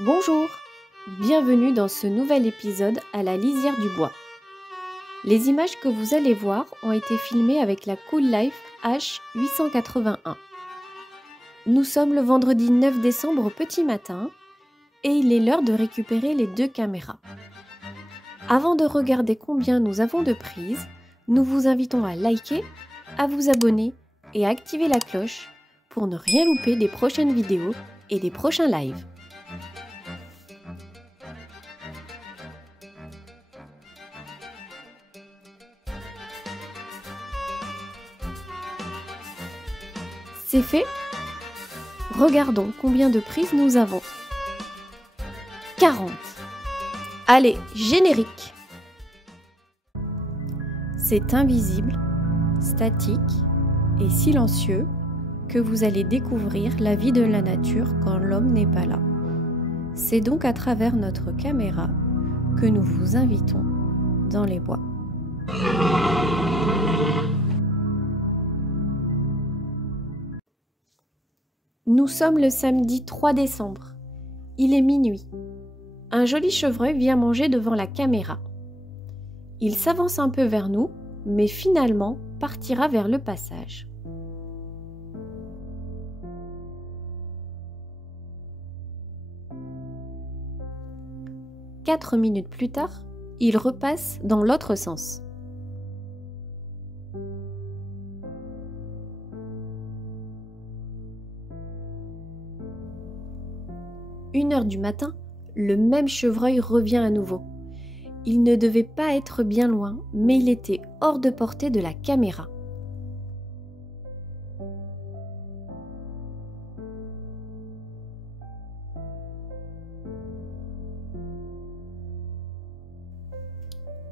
Bonjour, bienvenue dans ce nouvel épisode à la lisière du bois. Les images que vous allez voir ont été filmées avec la Coollife H881. Nous sommes le vendredi 9 décembre au petit matin et il est l'heure de récupérer les 2 caméras. Avant de regarder combien nous avons de prises, nous vous invitons à liker, à vous abonner et à activer la cloche pour ne rien louper des prochaines vidéos et des prochains lives. C'est fait. Regardons combien de prises nous avons. 40. Allez, générique. C'est invisible, statique et silencieux que vous allez découvrir la vie de la nature quand l'homme n'est pas là. C'est donc à travers notre caméra que nous vous invitons dans les bois. Nous sommes le samedi 3 décembre. Il est minuit. Un joli chevreuil vient manger devant la caméra. Il s'avance un peu vers nous, mais finalement partira vers le passage. Quatre minutes plus tard, il repasse dans l'autre sens. Une heure du matin, le même chevreuil revient à nouveau. Il ne devait pas être bien loin, mais il était hors de portée de la caméra.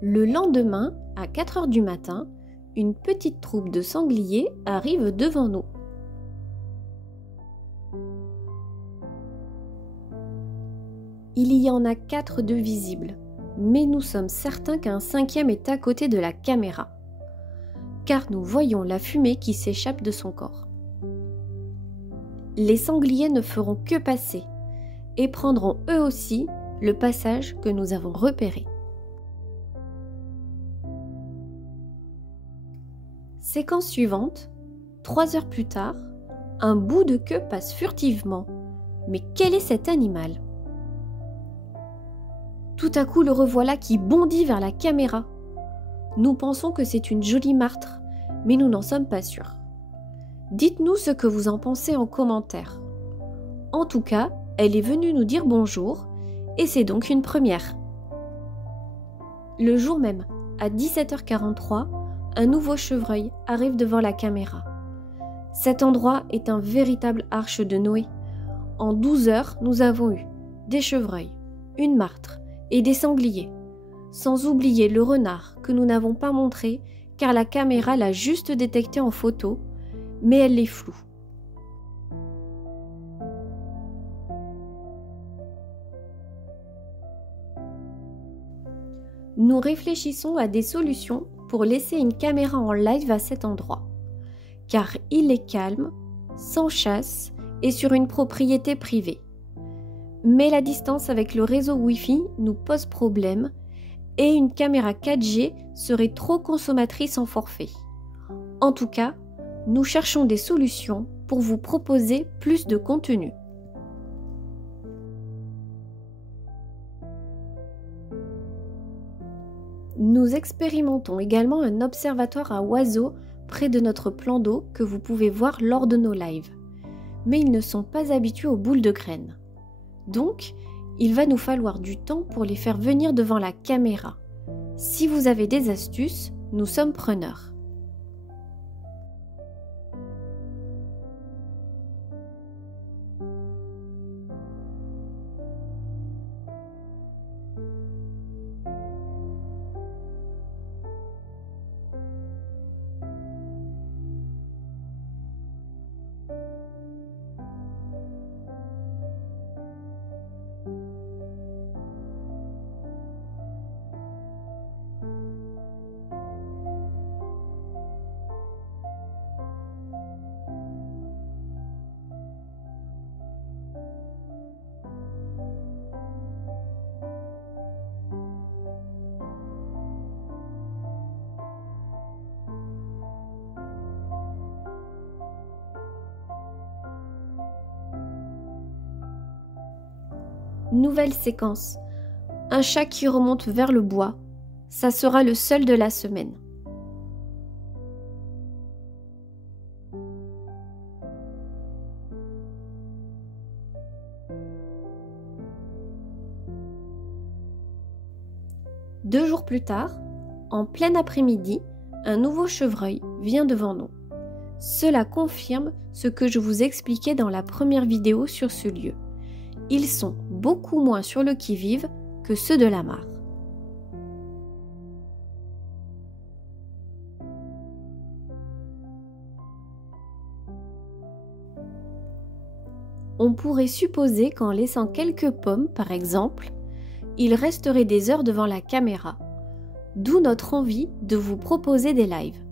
Le lendemain, à 4 heures du matin, une petite troupe de sangliers arrive devant nous. Il y en a 4 de visibles, mais nous sommes certains qu'un 5e est à côté de la caméra, car nous voyons la fumée qui s'échappe de son corps. Les sangliers ne feront que passer et prendront eux aussi le passage que nous avons repéré. Séquence suivante, 3 heures plus tard, un bout de queue passe furtivement. Mais quel est cet animal ? Tout à coup, le revoilà qui bondit vers la caméra. Nous pensons que c'est une jolie martre, mais nous n'en sommes pas sûrs. Dites-nous ce que vous en pensez en commentaire. En tout cas, elle est venue nous dire bonjour, et c'est donc une première. Le jour même, à 17h43, un nouveau chevreuil arrive devant la caméra. Cet endroit est un véritable arche de Noé. En 12 heures, nous avons eu des chevreuils, une martre et des sangliers. Sans oublier le renard que nous n'avons pas montré car la caméra l'a juste détecté en photo, mais elle est floue. Nous réfléchissons à des solutions pour laisser une caméra en live à cet endroit, car il est calme, sans chasse et sur une propriété privée. Mais la distance avec le réseau Wi-Fi nous pose problème et une caméra 4G serait trop consommatrice en forfait. En tout cas, nous cherchons des solutions pour vous proposer plus de contenu. Nous expérimentons également un observatoire à oiseaux près de notre plan d'eau que vous pouvez voir lors de nos lives. Mais ils ne sont pas habitués aux boules de graines. Donc, il va nous falloir du temps pour les faire venir devant la caméra. Si vous avez des astuces, nous sommes preneurs. Nouvelle séquence. Un chat qui remonte vers le bois. Ça sera le seul de la semaine. Deux jours plus tard, en plein après-midi, un nouveau chevreuil vient devant nous. Cela confirme ce que je vous expliquais dans la première vidéo sur ce lieu. Ils sont beaucoup moins sur le qui-vive que ceux de la mare. On pourrait supposer qu'en laissant quelques pommes, par exemple, ils resteraient des heures devant la caméra, d'où notre envie de vous proposer des lives.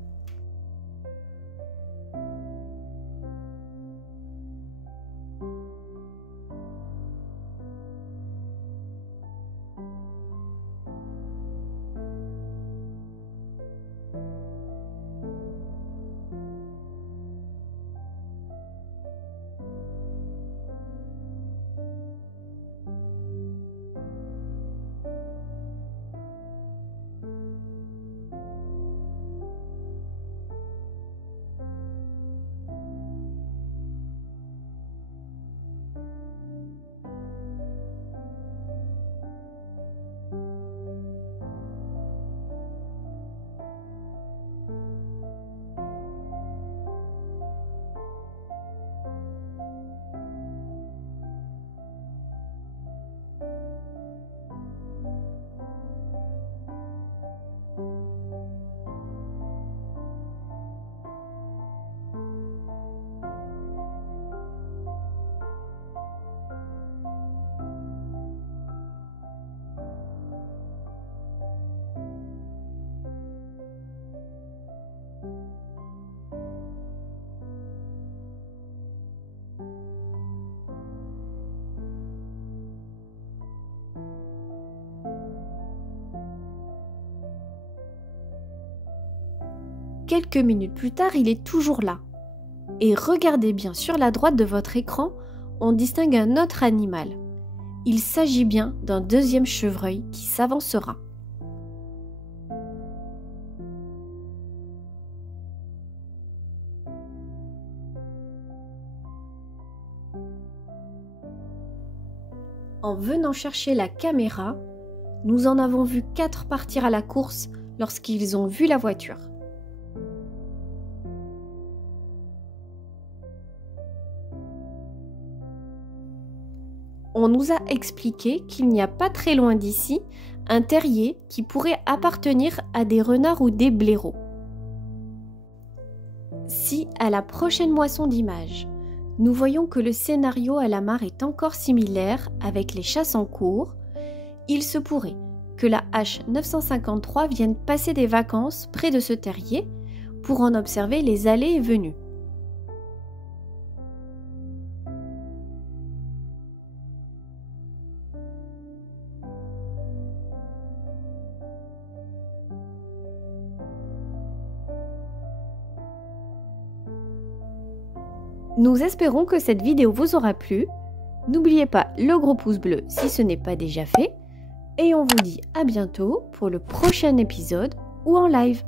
Quelques minutes plus tard, il est toujours là. Et regardez bien sur la droite de votre écran, on distingue un autre animal. Il s'agit bien d'un deuxième chevreuil qui s'avancera. En venant chercher la caméra, nous en avons vu 4 partir à la course lorsqu'ils ont vu la voiture. On nous a expliqué qu'il n'y a pas très loin d'ici un terrier qui pourrait appartenir à des renards ou des blaireaux. Si, à la prochaine moisson d'images, nous voyons que le scénario à la mare est encore similaire avec les chasses en cours, il se pourrait que la H953 vienne passer des vacances près de ce terrier pour en observer les allées et venues. Nous espérons que cette vidéo vous aura plu. N'oubliez pas le gros pouce bleu si ce n'est pas déjà fait. Et on vous dit à bientôt pour le prochain épisode ou en live.